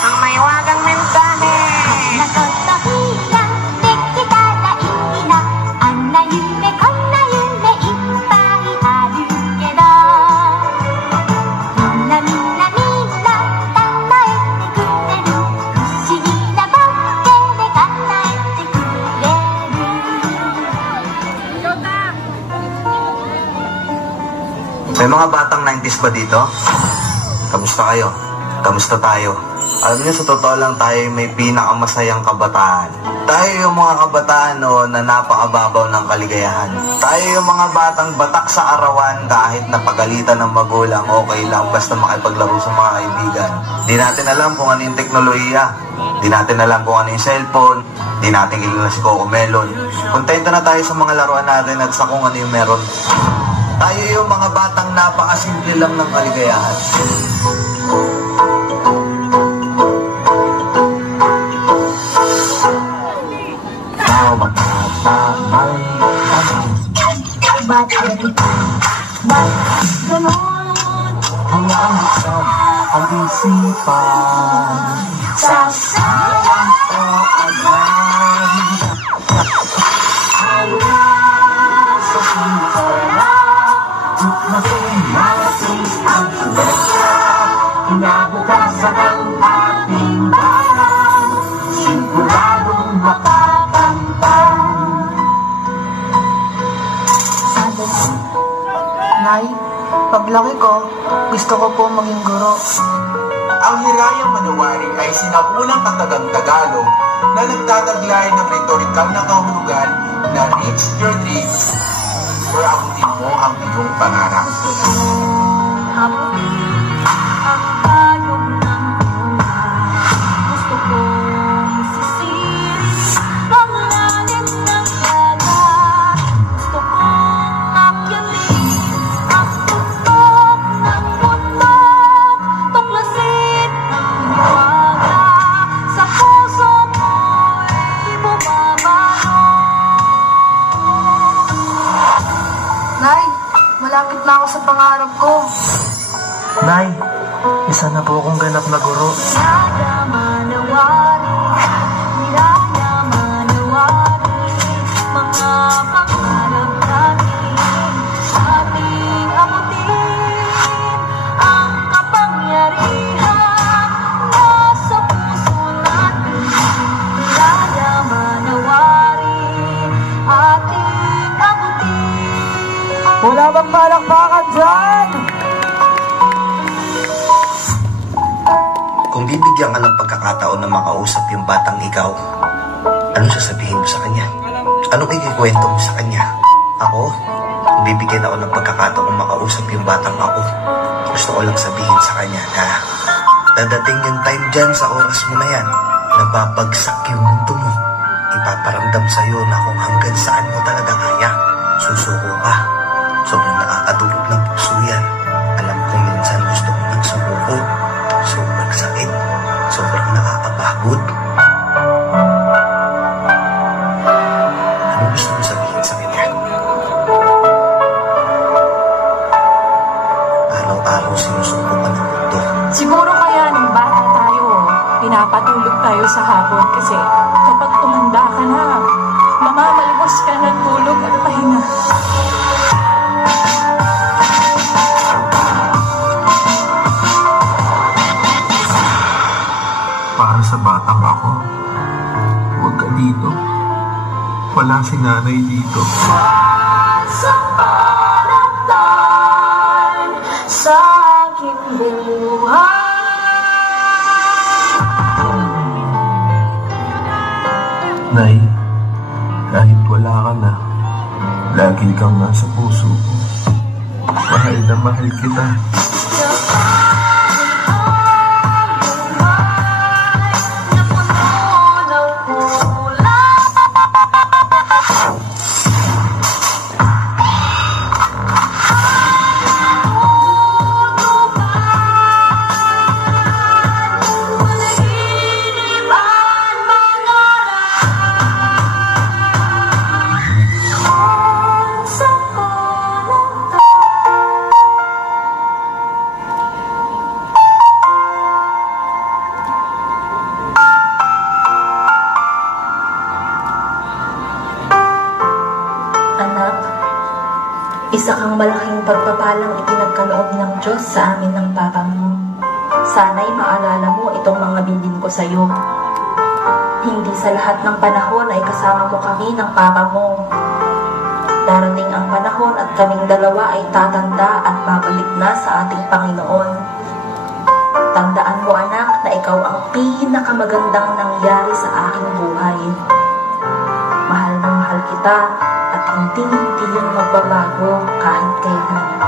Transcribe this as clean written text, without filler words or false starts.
Ang may wagang mensahe. May mga batang 90s ba dito? Kamusta kayo? Kamusta tayo? Alam niyo, sa totoo lang tayo may pinakamasayang kabataan. Tayo yung mga kabataan noon na napakababaw ng kaligayahan. Tayo yung mga batang batak sa arawan kahit napagalitan ng magulang, okay lang basta makipaglaro sa mga kaibigan. Di natin alam kung ano yung teknolohiya. Di natin alam kung ano yung cellphone. Di natin kilala si Coco Melon. Kontento na tayo sa mga laruan natin at sa kung ano yung meron. Tayo yung mga batang napakasimple lang ng kaligayahan. Ang isip, ang isipan, sasayan o agad. Ang nasa sinasara, masin ang sudesya, kinabukasan ang ating bayan, siguradong makakamtan. Nay, paglaki ko, gusto ko po maging guro. Ang Hirayang Manawari ay sinaunang katagang Tagalog na nagtataglay ng retorikal na kahulugan na reach your dreams or abutin mo ang iyong pangarap. Malapit na ako sa pangarap ko. Nay, isa na po akong ganap na guro. Wala bang palakpakan dyan? Kung bibigyan ka ng pagkakataon na makausap yung batang ikaw, ano sasabihin mo sa kanya? Anong ikikwento mo sa kanya? Ako, kung bibigyan ako ng pagkakataon na makausap yung batang ako, gusto ko lang sabihin sa kanya na dadating yung time dyan sa oras mo na yan, na babagsak yung mundo mo. Ipaparamdam sa'yo na kung hanggang saan mo talaga kaya. Susuko ka. Sobrang nakakatulog ng puso yan. Alam kong minsan gusto mo ng sumuko. Sobrang sakit. Sobrang nakakapagod. Ano gusto mo sabihin sa kanya? Araw-araw sinusuko ka ng mundo. Siguro kaya nung bata tayo, pinapatulog tayo sa hapon kasi kapag tumanda ka na, mamamalimos ka ng tulog at pahinga. Para sa batang ako, huwag ka dito. Wala si nanay dito. Sa palatay, sa aking buhay. Nay, kahit wala ka na, lagi kang nasa puso ko. Mahal na mahal kita. malaking pagpapalang ipinagkaloob ng Diyos sa amin ng Papa mo. Sana'y maalala mo itong mga bilin ko sa iyo. Hindi sa lahat ng panahon ay kasama mo kami ng Papa mo. Darating ang panahon at kaming dalawa ay tatanda at babalik na sa ating Panginoon. Tandaan mo anak na ikaw ang pinakamagandang nangyari sa aking buhay. Mahal na mahal kita at hindi yun magbabago kahit kailan.